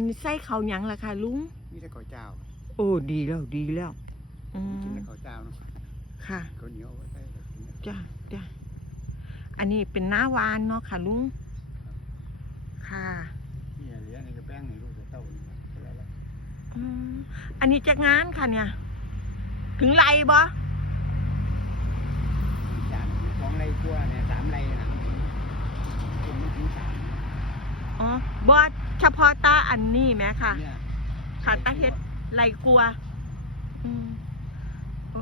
นไส้เขาวหยังล่ะค่ะลุงมีแต่ข้าวเจ้าโอ้ดีแล้วดีแล้วอืกินมแต่ข้าวเจ้าเนาะค่ะข้าวเหนียวไว้ใส่ก็กินจ้ะจ้ะอันนี้เป็นหน้าวานเนาะค่ะลุง ค่ะเนี่ยเหลือนี่ก็แป้งนี่ลูกจะเต้านี่เท่าไหร่ละอืมอันนี้จะงานค่ะเนี่ย ถึงไรบ่สามสองไรกว่าเนี่ยสามไรนะคุณไม่ถึงสาม อ๋อบ่เฉพาะตาอันนี้ไหมค่ะ เนี่ยค่ะตาเฮ็ดไรกลัวอืมโอ้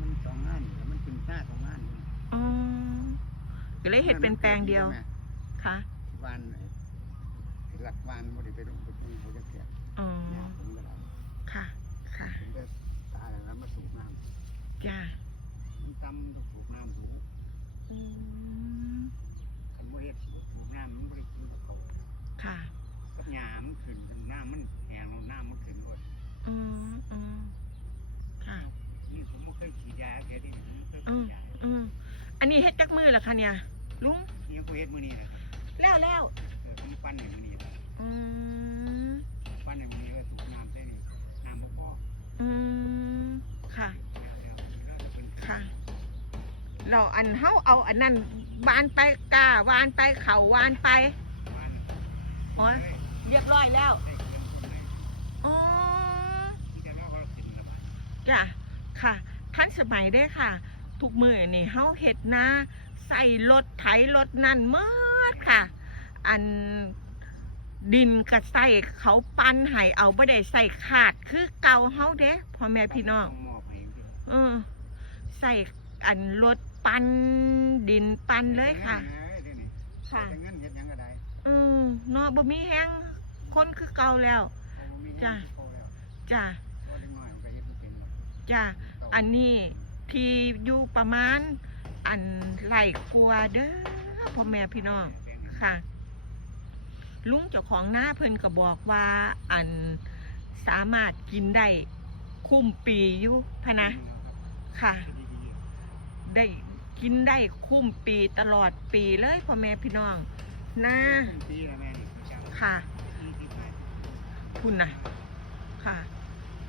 มันสองงานแล้วมันเป็นหน้าสองงานอ๋อก็เลยเห็ดเป็นแปลงเดียวค่ะวานไอ้หลักวานบ่ได้ไปลงไปลงเขาจะเกลียดอ๋อยากผมก็ได้ค่ะ ค่ะผมก็ตายแล้วมาสูบน้ำจ้ามันตำต้องสูบน้ำสูบอืม คันบ่เฮ็ดสูบน้ำมันบ่ได้กินกับเขา ค่ะกับหญ้ามันขึ้นกันน้ำมันแห้งแล้วน้ำมันขึ้นหมดอืมอืมค่ะ นี่ผมบ่เคยฉีดยาแค่นี้ผมเคยอืฉีมดยาอืมอันนี้เฮ็ดจักมือเหรอคะเนี่ย ลุง ยังกูเฮ็ดมื้อนี้นะครับแล้วแล้วเออผมปั้นอย่างมื้อนี้ครับอืมปั้นอย่างมื้อนี้ก็สูบน้ำใส่นี่น้ำบ่พออืมค่ะ แล้วแล้วแล้วแต่เพิ่นค่ะ เราอันเฮาเอาอันนั้นวานไปกาวานไปเขาวานไปวาน อ๋อเรียบร้อยแล้ว อ๋อ จ้ะ ค่ะทันสมัยได้ค่ะ ทุกมือนี่เฮาเฮ็ดนาใส่รถไถรถนั่นเมื่อค่ะ อันดินก็ใส่เขาปั้นให้เอาบ่ได้ใส่ขาดคือเก่าเฮาเด้พ่อแม่พี่น้องอบให้เออ ใส่อันรถปั้นดินปั้นเลยค่ะ ค่ะ เงินเฮ็ดหยังก็ได้ อืมเนาะบ่มีแฮงคนคือเก่าแล้วเพราะว่ามีเงินจ้ะพอแล้วจ้ะพอเล็กน้อยมันก็เฮ็ดบ่เป็นหรอกจ้ะอันนี้ที่อยู่ประมาณ อันไหลกลัวาเด้อพ่อแม่พี่น้องค่ะ ลุงเจ้าของหน้าเพิ่นก็บอกว่า อันสามารถกินได้คุ้มปีอยู่พะนะ ค่ะ ได้กินได้คุ้มปีตลอดปีเลยพ่อแม่พี่น้อง หน้าปีละแม่นี่เจ้า ค่ะปีที่ไปคุณนะค่ะ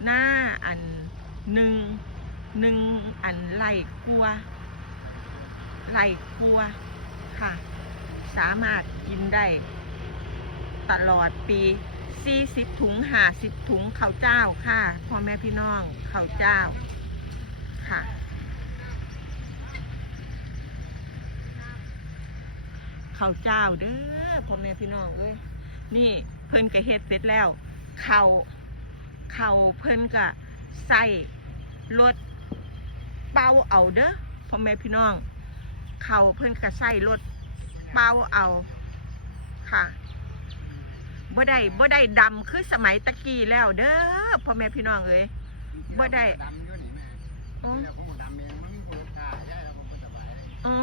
หน้าอันหนึ่งหนึ่งอันไล่กลัวไล่กลัวค่ะ สามารถกินได้ ตลอดปีสี่สิบถุงห้าสิบถุงข้าวเจ้าค่ะพ่อแม่พี่น้องข้าวเจ้าค่ะ ข้าวเจ้าเด้อพ่อแม่พี่น้องเอ้ยนี่เพิ่นก็เฮ็ดเสร็จแล้วข้าวข้าวเพิ่นก็ใส่รถเป่าเอาเด้อพ่อแม่พี่น้องข้าวเพิ่นก็ใส่รถเป่าเอาค่ะบ่ได้บ่ได้ดำคือสมัยตะกี้แล้วเด้อพ่อแม่พี่น้องเอ้ยบ่ได้ดำอยู่นี่แม่ อ๋อ แล้วผมก็ดำเองมันมีผู้ค้าย้ายแล้วผมก็สบายเลย อ๋อ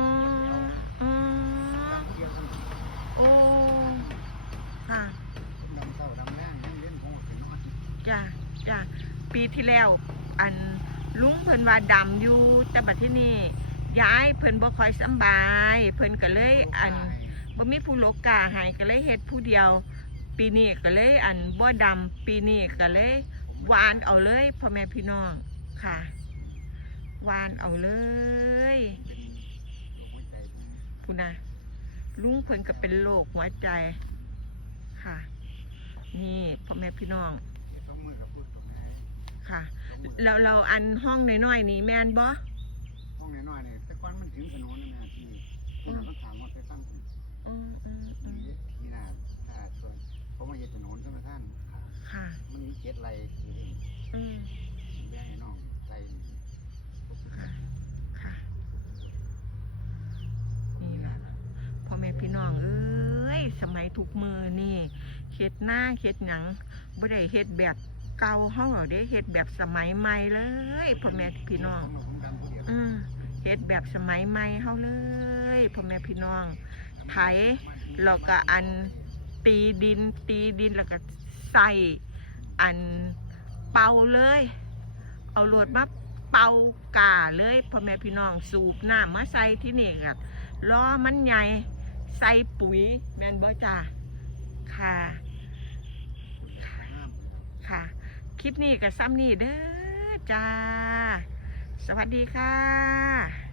อ๋อ ดำเดียวคน โอ้ค่ะ ผมดำเข้าดำแรงยังเล่นผมก็ขึ้นนอน จ้ะจ้ะ ปีที่แล้ว อันลุงเพิ่นว่าดำอยู่แต่บัดที่นี่ย้ายเพิ่นบ่ค่อยสำบาย เพิ่นก็เลยอันบ่มีผู้โลกกาให้ก็เลยเฮ็ดผู้เดียว ปีนี้ก็เลยอันบ่ดำปีนี้ก็เลยวานเอาเลยพ่อแม่พี่น้องค่ะวานเอาเลยเป็นโรคหัวใจผมคุณนะลุงเพิ่นก็เป็นโรคหัวใจค่ะ นี่พ่อแม่พี่น้อง ค่ะ เราเราอันห้องน้อยๆนี่แม่นบ่ห้องน้อยๆเนี่ยแต่ก่อนมันถึงถนนนะแม่ที่คุณต้องถามว่าไปตั้งที่อืมอืมอืมที่น่าถ้าส่วนเพราะว่าอยู่ถนนใช่ไหมท่านค่ะ มันมีเจ็ดไรคือเองอืมแบ่งให้น้องไรค่ะค่ะนี่ล่ะพ่อแม่พี่น้องเอ้ยสมัยทุกมือนี่เฮ็ดหน้าเฮ็ดหยังบ่ได้เฮ็ดแบบ เก่าเฮาหรอกเด้เฮ็ดแบบสมัยใหม่เลยพ่อแม่พี่น้องผมดำผู้เดียวอืมเฮ็ดแบบสมัยใหม่เฮาเลยพ่อแม่พี่น้อง ไถแล้วก็อันตีดิน ตีดินแล้วก็ใส่อันเป่าเลย เอาโหลดมาเป่ากาเลยพ่อแม่พี่น้องสูบน้ำมาใส่ที่นี่กับล้อมันใหญ่ใส่ปุ๋ยแม่นบ่จ้าค่ะ ค ลิปนี้กับซ้ำนี่เด้อจ้า สวัสดีค่ะ